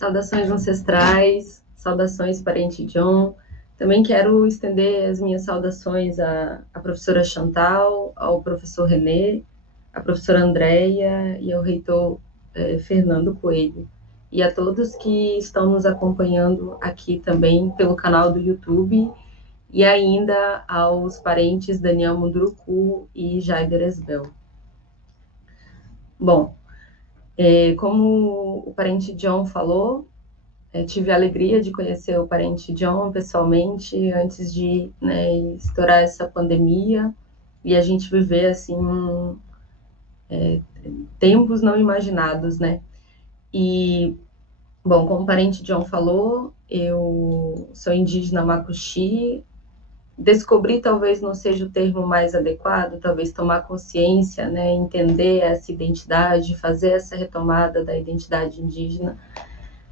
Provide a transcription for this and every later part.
Saudações ancestrais, saudações parente John. Também quero estender as minhas saudações à professora Chantal, ao professor René, à professora Andréia e ao reitor Fernando Coelho. E a todos que estão nos acompanhando aqui também pelo canal do YouTube, e ainda aos parentes Daniel Munduruku e Jaider Esbel. Bom, como o parente John falou, tive a alegria de conhecer o parente John pessoalmente antes de estourar essa pandemia e a gente viver assim tempos não imaginados, né? E bom, como o parente John falou, eu sou indígena Macuxi. Descobrir talvez não seja o termo mais adequado, talvez tomar consciência, né, entender essa identidade, fazer essa retomada da identidade indígena.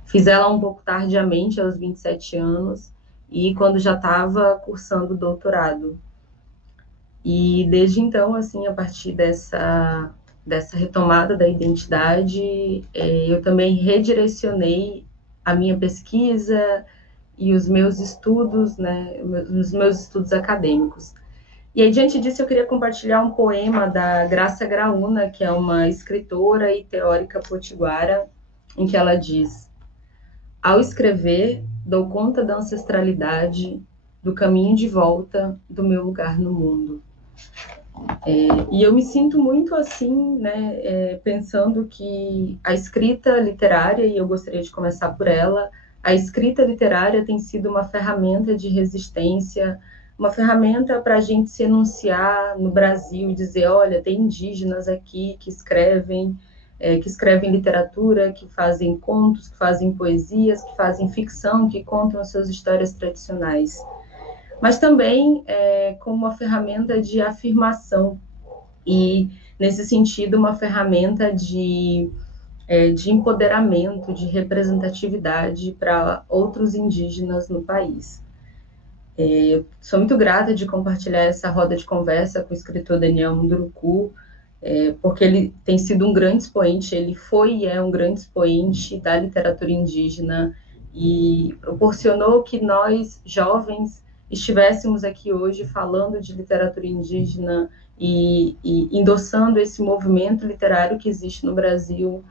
Fiz ela um pouco tardiamente, aos 27 anos, e quando já estava cursando doutorado. E desde então, assim, a partir dessa retomada da identidade, eu também redirecionei a minha pesquisa e os meus estudos, né, os meus estudos acadêmicos. E aí, diante disso, eu queria compartilhar um poema da Graça Graúna, que é uma escritora e teórica potiguara, em que ela diz: ao escrever, dou conta da ancestralidade, do caminho de volta, do meu lugar no mundo. E eu me sinto muito assim, né, pensando que a escrita literária, e eu gostaria de começar por ela, a escrita literária tem sido uma ferramenta de resistência, uma ferramenta para a gente se enunciar no Brasil e dizer, olha, tem indígenas aqui que escrevem literatura, que fazem contos, que fazem poesias, que fazem ficção, que contam as suas histórias tradicionais. Mas também como uma ferramenta de afirmação e, nesse sentido, uma ferramenta de empoderamento, de representatividade para outros indígenas no país. Sou muito grata de compartilhar essa roda de conversa com o escritor Daniel Munduruku, porque ele tem sido um grande expoente, ele foi e é um grande expoente da literatura indígena e proporcionou que nós, jovens, estivéssemos aqui hoje falando de literatura indígena e endossando esse movimento literário que existe no Brasil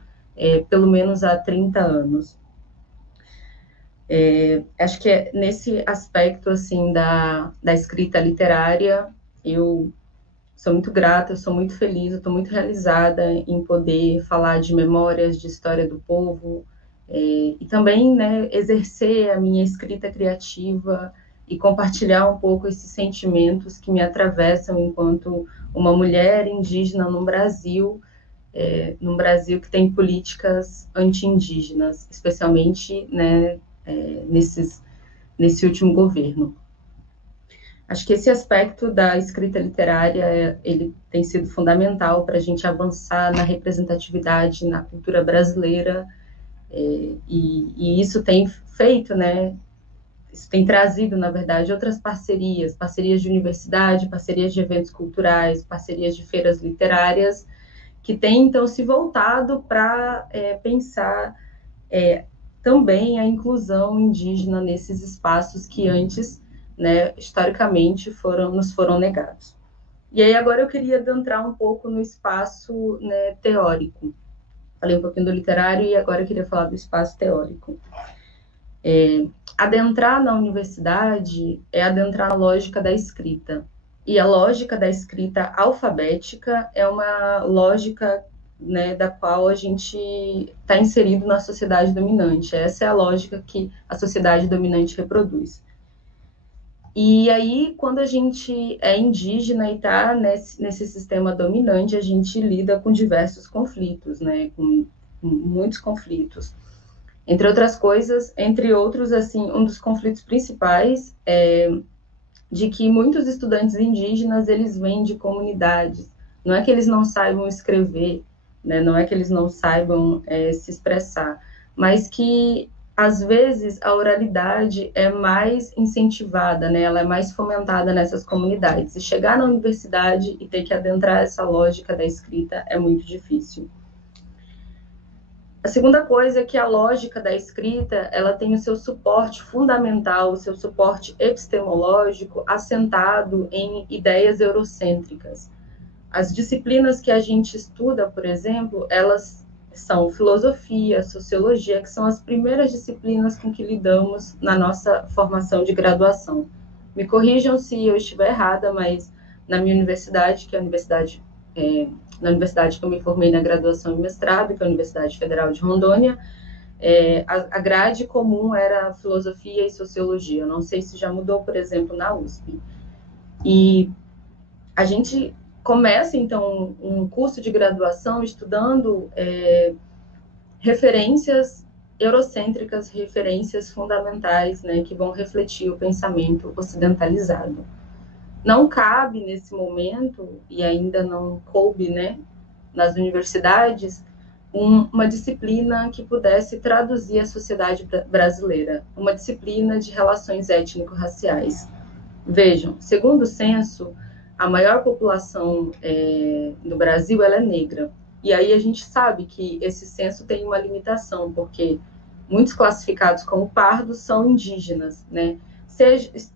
pelo menos há 30 anos. Acho que nesse aspecto assim da escrita literária, eu sou muito grata, eu sou muito feliz, eu estou muito realizada em poder falar de memórias, de história do povo, e também, né, exercer a minha escrita criativa e compartilhar um pouco esses sentimentos que me atravessam enquanto uma mulher indígena no Brasil, num Brasil que tem políticas anti-indígenas, especialmente, né, nesse último governo. Acho que esse aspecto da escrita literária, ele tem sido fundamental para a gente avançar na representatividade na cultura brasileira, e isso tem feito, né, isso tem trazido, na verdade, outras parcerias de universidade, parcerias de eventos culturais, parcerias de feiras literárias, que têm, então, se voltado para pensar também a inclusão indígena nesses espaços que antes, né, historicamente, nos foram negados. E aí agora eu queria adentrar um pouco no espaço, né, teórico. Falei um pouquinho do literário e agora eu queria falar do espaço teórico. Adentrar na universidade é adentrar na lógica da escrita. E a lógica da escrita alfabética é uma lógica, né, da qual a gente está inserido na sociedade dominante. Essa é a lógica que a sociedade dominante reproduz. E aí, quando a gente é indígena e está nesse sistema dominante, a gente lida com diversos conflitos, né, com muitos conflitos. Entre outras coisas, entre outros, assim, um dos conflitos principais é de que muitos estudantes indígenas, eles vêm de comunidades. Não é que eles não saibam escrever, né? Não é que eles não saibam se expressar, mas que, às vezes, a oralidade é mais incentivada, né? Ela é mais fomentada nessas comunidades. E chegar na universidade e ter que adentrar essa lógica da escrita é muito difícil. A segunda coisa é que a lógica da escrita, ela tem o seu suporte fundamental, o seu suporte epistemológico assentado em ideias eurocêntricas. As disciplinas que a gente estuda, por exemplo, elas são filosofia, sociologia, que são as primeiras disciplinas com que lidamos na nossa formação de graduação. Me corrijam se eu estiver errada, mas na minha universidade, que é a universidade, na universidade que eu me formei na graduação e mestrado, que é a Universidade Federal de Rondônia, a grade comum era filosofia e sociologia. Eu não sei se já mudou, por exemplo, na USP. E a gente começa, então, um curso de graduação estudando referências eurocêntricas, referências fundamentais, né, que vão refletir o pensamento ocidentalizado. Não cabe nesse momento, e ainda não coube, né, nas universidades, uma disciplina que pudesse traduzir a sociedade brasileira, uma disciplina de relações étnico-raciais. Vejam, segundo o censo, a maior população do Brasil ela é negra. E aí a gente sabe que esse censo tem uma limitação, porque muitos classificados como pardos são indígenas, né?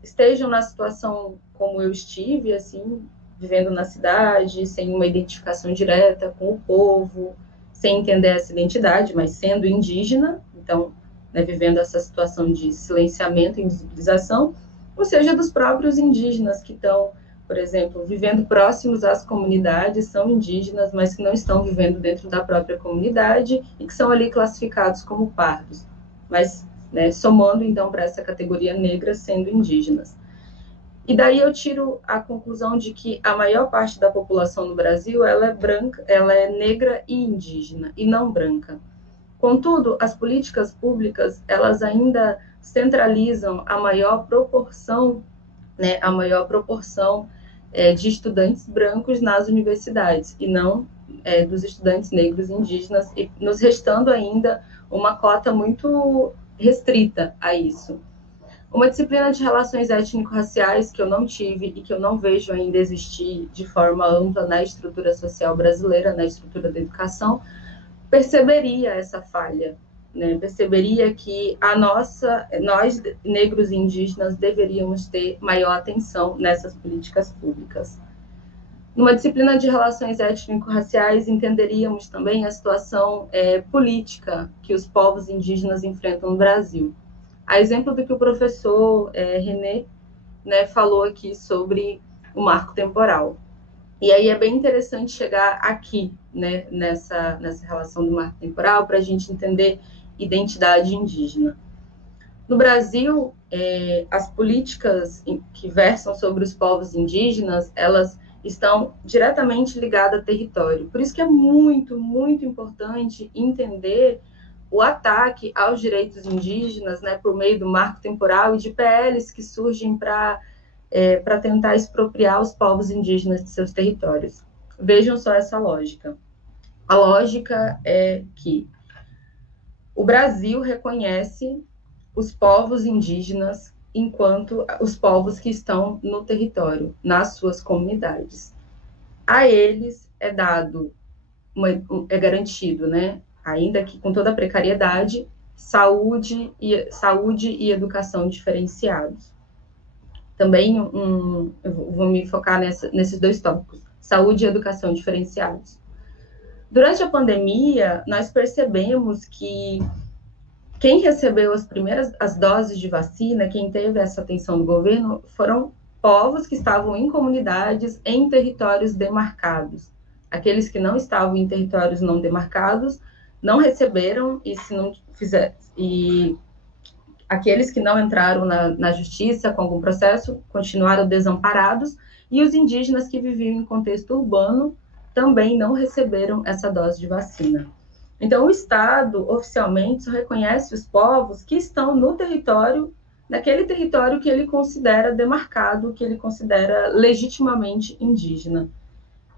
Estejam na situação como eu estive, assim, vivendo na cidade, sem uma identificação direta com o povo, sem entender essa identidade, mas sendo indígena, então, né, vivendo essa situação de silenciamento e invisibilização, ou seja, dos próprios indígenas que estão, por exemplo, vivendo próximos às comunidades, são indígenas, mas que não estão vivendo dentro da própria comunidade e que são ali classificados como pardos, mas, né, somando então para essa categoria negra sendo indígenas. E daí eu tiro a conclusão de que a maior parte da população no Brasil ela é branca, ela é negra e indígena, e não branca. Contudo, as políticas públicas, elas ainda centralizam a maior proporção, né, de estudantes brancos nas universidades, e não dos estudantes negros e indígenas, e nos restando ainda uma cota muito restrita a isso. Uma disciplina de relações étnico-raciais que eu não tive e que eu não vejo ainda existir de forma ampla na estrutura social brasileira, na estrutura da educação, perceberia essa falha, né? Perceberia que nós, negros e indígenas, deveríamos ter maior atenção nessas políticas públicas. Numa disciplina de relações étnico-raciais, entenderíamos também a situação política que os povos indígenas enfrentam no Brasil. A exemplo do que o professor René, né, falou aqui sobre o marco temporal. E aí é bem interessante chegar aqui, né, nessa relação do marco temporal, para a gente entender identidade indígena. No Brasil, as políticas que versam sobre os povos indígenas, elas estão diretamente ligadas a território. Por isso que é muito, muito importante entender o ataque aos direitos indígenas, né, por meio do marco temporal e de PLs que surgem para tentar expropriar os povos indígenas de seus territórios. Vejam só essa lógica. A lógica é que o Brasil reconhece os povos indígenas enquanto os povos que estão no território, nas suas comunidades. A eles é garantido, né, ainda que com toda a precariedade, saúde e educação diferenciados. Também eu vou me focar nesses dois tópicos, saúde e educação diferenciados. Durante a pandemia, nós percebemos que quem recebeu as doses de vacina, quem teve essa atenção do governo, foram povos que estavam em comunidades, em territórios demarcados. Aqueles que não estavam em territórios não demarcados não receberam, e se não fizer, e aqueles que não entraram na justiça com algum processo continuaram desamparados, e os indígenas que viviam em contexto urbano também não receberam essa dose de vacina. Então, o Estado, oficialmente, só reconhece os povos que estão no território, naquele território que ele considera demarcado, que ele considera legitimamente indígena.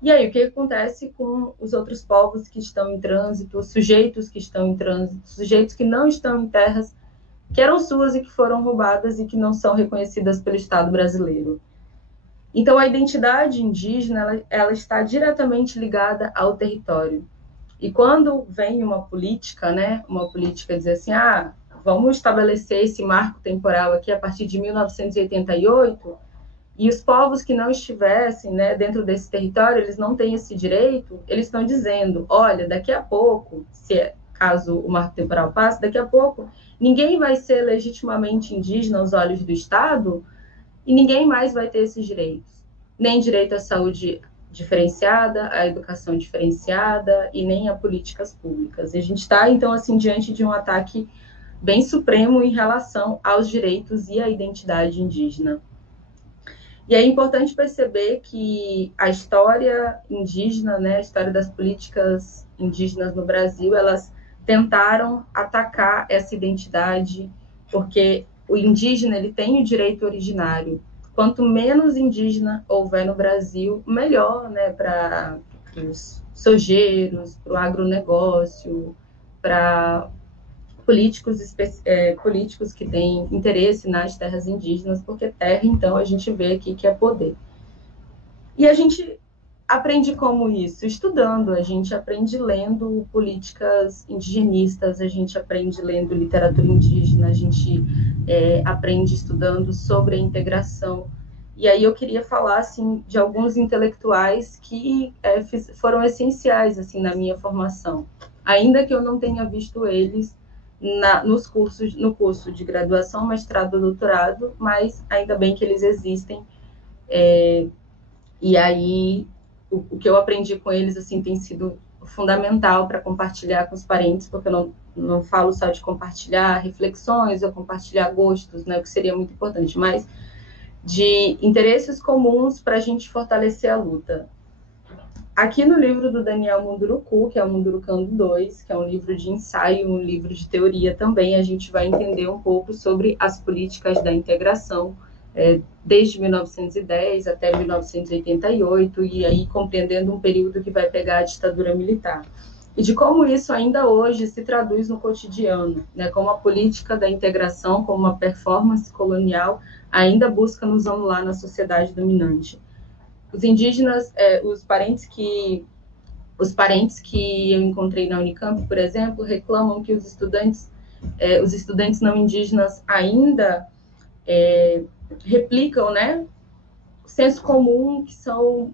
E aí, o que acontece com os outros povos que estão em trânsito, os sujeitos que estão em trânsito, sujeitos que não estão em terras que eram suas e que foram roubadas e que não são reconhecidas pelo Estado brasileiro? Então, a identidade indígena, ela está diretamente ligada ao território. E quando vem uma política, né, uma política dizer assim, vamos estabelecer esse marco temporal aqui a partir de 1988, e os povos que não estivessem, né, dentro desse território, eles não têm esse direito, eles estão dizendo, olha, daqui a pouco, caso o marco temporal passe, daqui a pouco, ninguém vai ser legitimamente indígena aos olhos do Estado e ninguém mais vai ter esses direitos. Nem direito à saúde diferenciada, à educação diferenciada e nem a políticas públicas. E a gente está, então, assim, diante de um ataque bem supremo em relação aos direitos e à identidade indígena. E é importante perceber que a história indígena, né, a história das políticas indígenas no Brasil, elas tentaram atacar essa identidade, porque o indígena ele tem o direito originário. Quanto menos indígena houver no Brasil, melhor, né, para os sojeiros, para o agronegócio, para políticos que têm interesse nas terras indígenas, porque terra, então, a gente vê aqui que é poder. E a gente aprende como isso? Estudando, a gente aprende lendo políticas indigenistas, a gente aprende lendo literatura indígena, a gente aprende estudando sobre a integração. E aí eu queria falar assim, de alguns intelectuais que foram essenciais assim, na minha formação. Ainda que eu não tenha visto eles no curso de graduação, mestrado, doutorado, mas ainda bem que eles existem. E aí, o que eu aprendi com eles assim tem sido fundamental para compartilhar com os parentes, porque eu não falo só de compartilhar reflexões ou compartilhar gostos, né, o que seria muito importante, mas de interesses comuns para a gente fortalecer a luta. Aqui no livro do Daniel Munduruku, que é o Mundurucando 2, que é um livro de ensaio, um livro de teoria também, a gente vai entender um pouco sobre as políticas da integração, desde 1910 até 1988, e aí compreendendo um período que vai pegar a ditadura militar. E de como isso ainda hoje se traduz no cotidiano, né? Como a política da integração, como uma performance colonial, ainda busca nos anular na sociedade dominante. Os indígenas, os parentes que eu encontrei na Unicamp, por exemplo, reclamam que os estudantes não indígenas ainda replicam, né, senso comum que são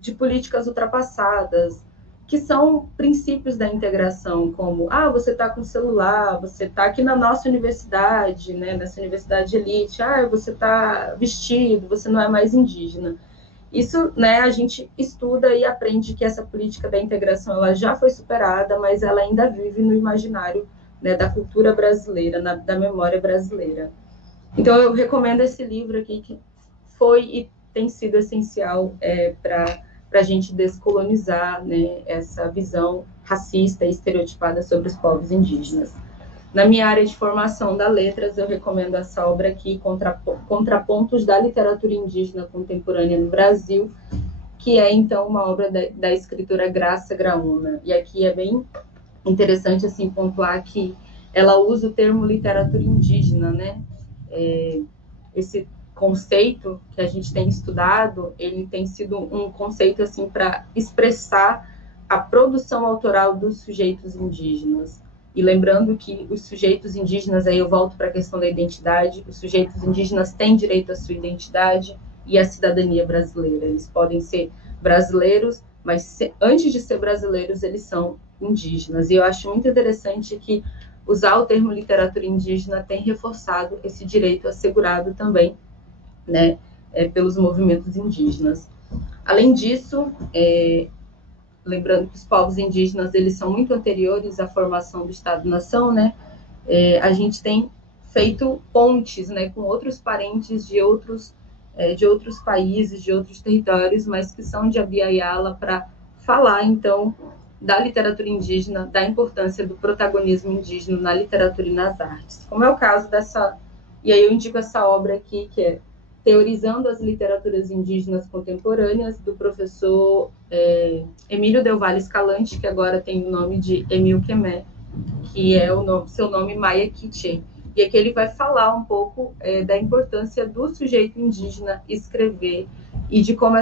de políticas ultrapassadas, que são princípios da integração, como, você está com celular, você está aqui na nossa universidade, né, nessa universidade elite, você está vestido, você não é mais indígena. Isso, né, a gente estuda e aprende que essa política da integração ela já foi superada, mas ela ainda vive no imaginário, né, da cultura brasileira, da memória brasileira. Então, eu recomendo esse livro aqui, que foi e tem sido essencial para a gente descolonizar, né, essa visão racista e estereotipada sobre os povos indígenas. Na minha área de formação da Letras, eu recomendo essa obra aqui, Contrapontos da Literatura Indígena Contemporânea no Brasil, que é, então, uma obra da escritora Graça Graúna. E aqui é bem interessante, assim, pontuar que ela usa o termo literatura indígena, né? Esse conceito que a gente tem estudado, ele tem sido um conceito, assim, para expressar a produção autoral dos sujeitos indígenas. E lembrando que os sujeitos indígenas, aí eu volto para a questão da identidade, os sujeitos indígenas têm direito à sua identidade e à cidadania brasileira. Eles podem ser brasileiros, mas antes de ser brasileiros, eles são indígenas. E eu acho muito interessante que usar o termo literatura indígena tem reforçado esse direito assegurado também, né, pelos movimentos indígenas. Além disso, lembrando que os povos indígenas eles são muito anteriores à formação do Estado-nação, né? A gente tem feito pontes, né, com outros parentes de outros países, de outros territórios, mas que são de Abya-Yala, para falar, então, da literatura indígena, da importância do protagonismo indígena na literatura e nas artes. Como é o caso dessa... E aí eu indico essa obra aqui, que é Teorizando as Literaturas Indígenas Contemporâneas, do professor Emílio Del Valle Escalante, que agora tem o nome de Emil Quemé, que é seu nome Maia Quiché. E aqui ele vai falar um pouco da importância do sujeito indígena escrever e de como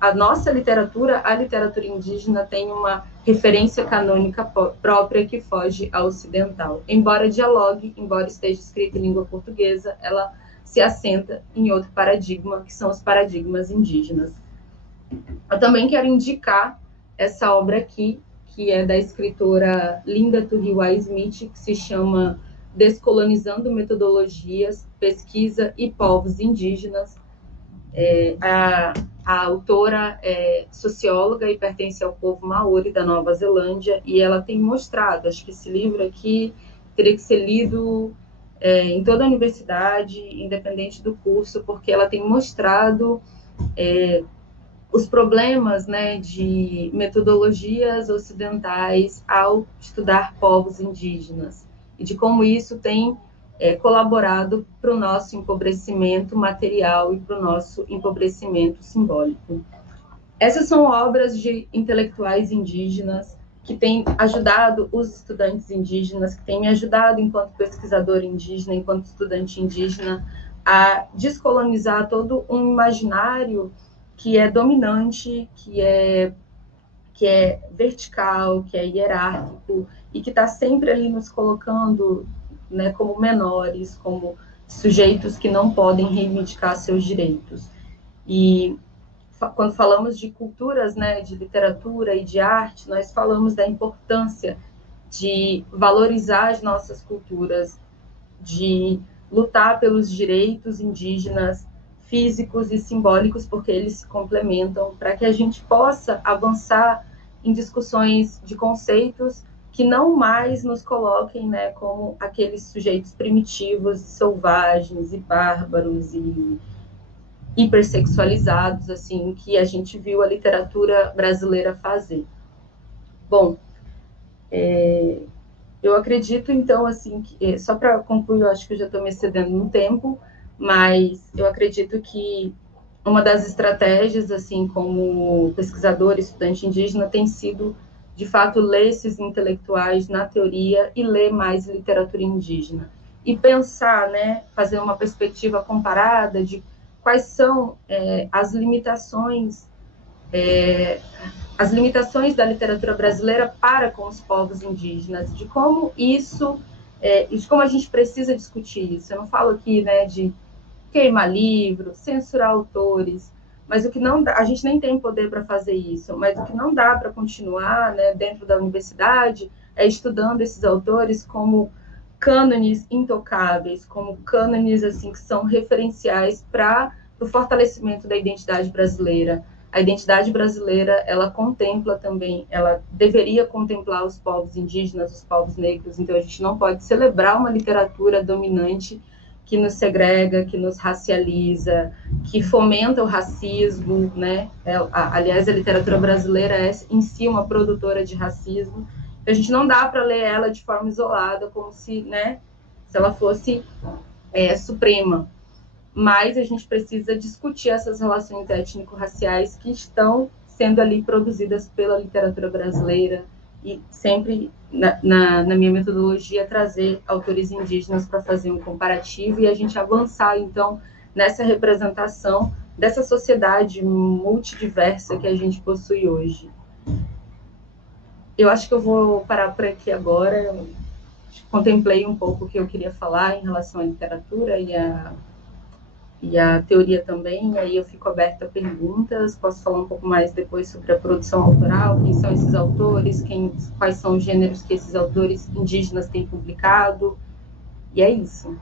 a nossa literatura, a literatura indígena, tem uma referência canônica própria que foge à ocidental. Embora dialogue, embora esteja escrita em língua portuguesa, ela se assenta em outro paradigma, que são os paradigmas indígenas. Eu também quero indicar essa obra aqui, que é da escritora Linda Tuhiwai Smith, que se chama Descolonizando Metodologias, Pesquisa e Povos Indígenas. A autora é socióloga e pertence ao povo Maori da Nova Zelândia, e ela tem mostrado, acho que esse livro aqui teria que ser lido em toda a universidade, independente do curso, porque ela tem mostrado os problemas, né, de metodologias ocidentais ao estudar povos indígenas, e de como isso tem colaborado para o nosso empobrecimento material e para o nosso empobrecimento simbólico. Essas são obras de intelectuais indígenas que têm ajudado os estudantes indígenas, que têm me ajudado enquanto pesquisador indígena, enquanto estudante indígena, a descolonizar todo um imaginário que é dominante, que é vertical, que é hierárquico, e que está sempre ali nos colocando, né, como menores, como sujeitos que não podem reivindicar seus direitos. E quando falamos de culturas, né, de literatura e de arte, nós falamos da importância de valorizar as nossas culturas, de lutar pelos direitos indígenas físicos e simbólicos, porque eles se complementam, para que a gente possa avançar em discussões de conceitos que não mais nos coloquem, né, como aqueles sujeitos primitivos, selvagens e bárbaros e hipersexualizados, assim, que a gente viu a literatura brasileira fazer. Bom, eu acredito, então, assim, que, só para concluir, eu acho que eu já estou me excedendo no tempo, mas eu acredito que uma das estratégias, assim, como pesquisador, estudante indígena, tem sido, de fato, ler esses intelectuais na teoria e ler mais literatura indígena. E pensar, né, fazer uma perspectiva comparada de quais são as limitações da literatura brasileira para com os povos indígenas, de como isso, e de como a gente precisa discutir isso. Eu não falo aqui, né, de queimar livros, censurar autores, mas o que não dá, a gente nem tem poder para fazer isso, mas o que não dá para continuar, né, dentro da universidade é estudando esses autores como cânones intocáveis, como cânones assim que são referenciais para o fortalecimento da identidade brasileira. A identidade brasileira, ela contempla também, ela deveria contemplar os povos indígenas, os povos negros, então a gente não pode celebrar uma literatura dominante que nos segrega, que nos racializa, que fomenta o racismo, né? Aliás, a literatura brasileira é em si uma produtora de racismo. A gente não dá para ler ela de forma isolada, como se, né, se ela fosse suprema. Mas a gente precisa discutir essas relações étnico-raciais que estão sendo ali produzidas pela literatura brasileira, e sempre, na minha metodologia, trazer autores indígenas para fazer um comparativo e a gente avançar, então, nessa representação dessa sociedade multidiversa que a gente possui hoje. Eu acho que eu vou parar por aqui agora. Eu contemplei um pouco o que eu queria falar em relação à literatura e a teoria também, aí eu fico aberta a perguntas, posso falar um pouco mais depois sobre a produção autoral, quem são esses autores, quais são os gêneros que esses autores indígenas têm publicado, e é isso.